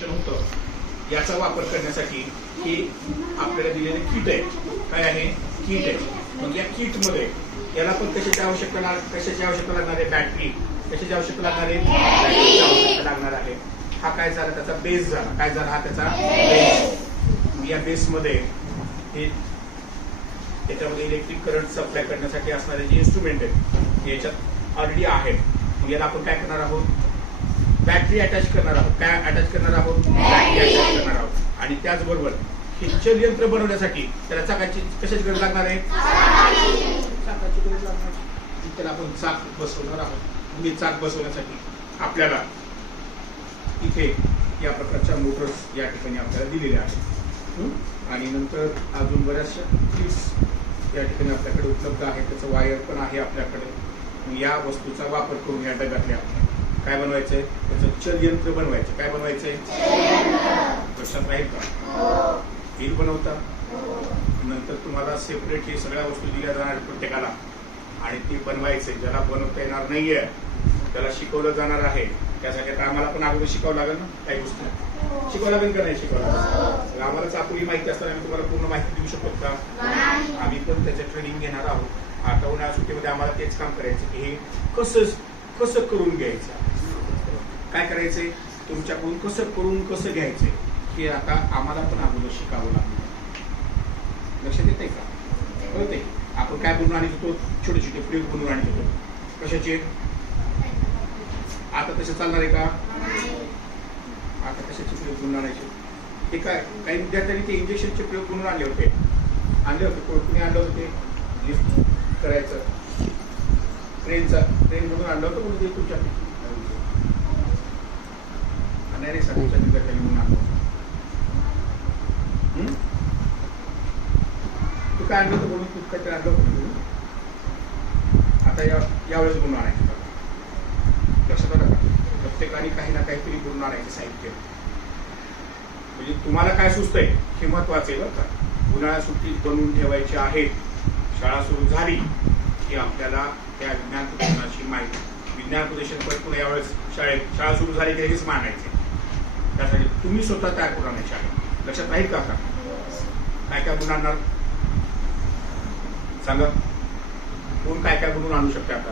Connection होतं याचा वापर करण्यासाठी हे आपल्याला दिलेले किट आहे. काय आहे? किट आहे. मग या किट मध्ये याला पण कशाची आवश्यकता लागणार आहे? बॅटरी. कशाची आवश्यकता लागणार आहे? बॅटरीची आवश्यकता लागणार आहे. हा काय झाला? त्याचा बेस झाला. काय झाला? हा त्याचा बेस. या बेस मध्ये हे याच्यामध्ये इलेक्ट्रिक करंट सप्लाय करण्यासाठी असणारे जे इन्स्ट्रुमेंट आहेत हे याच्यात ऑलरेडी आहेत. मग याला आपण काय करणार आहोत? बॅटरी अटॅच करणार आहोत. काय अटॅच करणार आहोत? बॅटरी अटॅच करणार आहोत. आणि त्याचबरोबर हे चलयंत्र बनवण्यासाठी त्याला चाकाची कशाची गरज लागणार आहे? चाकाची गरज लागणार. त्याला आपण चाक बसवणार आहोत. हे चाक बसवण्यासाठी आपल्याला इथे या प्रकारच्या मोटर्स या ठिकाणी आपल्याला दिलेल्या आहेत. आणि नंतर अजून बऱ्याचशा किट्स या ठिकाणी आपल्याकडे उपलब्ध आहेत. त्याचं वायर पण आहे आपल्याकडे. या वस्तूचा वापर करून या डब्यातल्या काय बनवायचंय? त्याचं चलयंत्र बनवायचं. काय बनवायचंय? लक्षात राहील का? व्हील बनवता. नंतर तुम्हाला सेपरेट हे सगळ्या वस्तू दिल्या जाणार प्रत्येकाला आणि ते बनवायचे. ज्याला बनवता येणार नाहीये त्याला शिकवलं जाणार आहे. त्यासाठी आता आम्हाला पण अगोदर शिकावं लागेल ना काही गोष्टी. शिकावं लागेल का नाही? शिकावं लागेल. आम्हाला चापुरी माहिती असताना आम्ही तुम्हाला पूर्ण माहिती देऊ शकतो का? आम्ही पण त्याचं ट्रेनिंग घेणार आहोत. आता उन्हाळ्या सुट्टीमध्ये आम्हाला तेच काम करायचं की हे कसं करून घ्यायचं. काय करायचंय? तुमच्याकडून कसं घ्यायचंय हे आता आम्हाला पण अगोदर शिकावं लागेल. लक्षात येतंय का? कळतंय? आपण काय बनवून आणत होतो? छोटे छोटे प्रयोग बनवून आणत होतो. कशाचे? आता तसे चालणार आहे का? आता कशाचे प्रयोग बनवून आणायचे? ते काय काही विद्यार्थ्यांनी ते इंजेक्शनचे प्रयोग बनवून आणले होते. कोणी आणलं होतं ते करायचं? ट्रेन बनवून आणलं होतं कोणी ते तुमच्या नाही तुमच्या विद्यार्थ्यांनी म्हणून आणलं. तू काय आणलं होतं? तू काहीतरी आणलं होतं. आता यावेळेस बनवून आणायचं. लक्षात आलं का? प्रत्येकाने काही ना काहीतरी बनवून आणायचं साहित्य. म्हणजे तुम्हाला काय सुचतंय हे महत्वाचं आहे बरं का. उन्हाळ्या सुट्टीत बनवून ठेवायचे आहेत. शाळा सुरू झाली की आपल्याला त्या विज्ञान प्रदर्शनाची माहिती. विज्ञान प्रदर्शन पण यावेळेस शाळा सुरू झाली की लगेच मांडायचे. त्यासाठी तुम्ही स्वतः तयार करून आणायचे आहे. लक्षात राहील का? काय काय बनवून आणणार सांगा? कोण काय काय बनवून आणू शकते आता?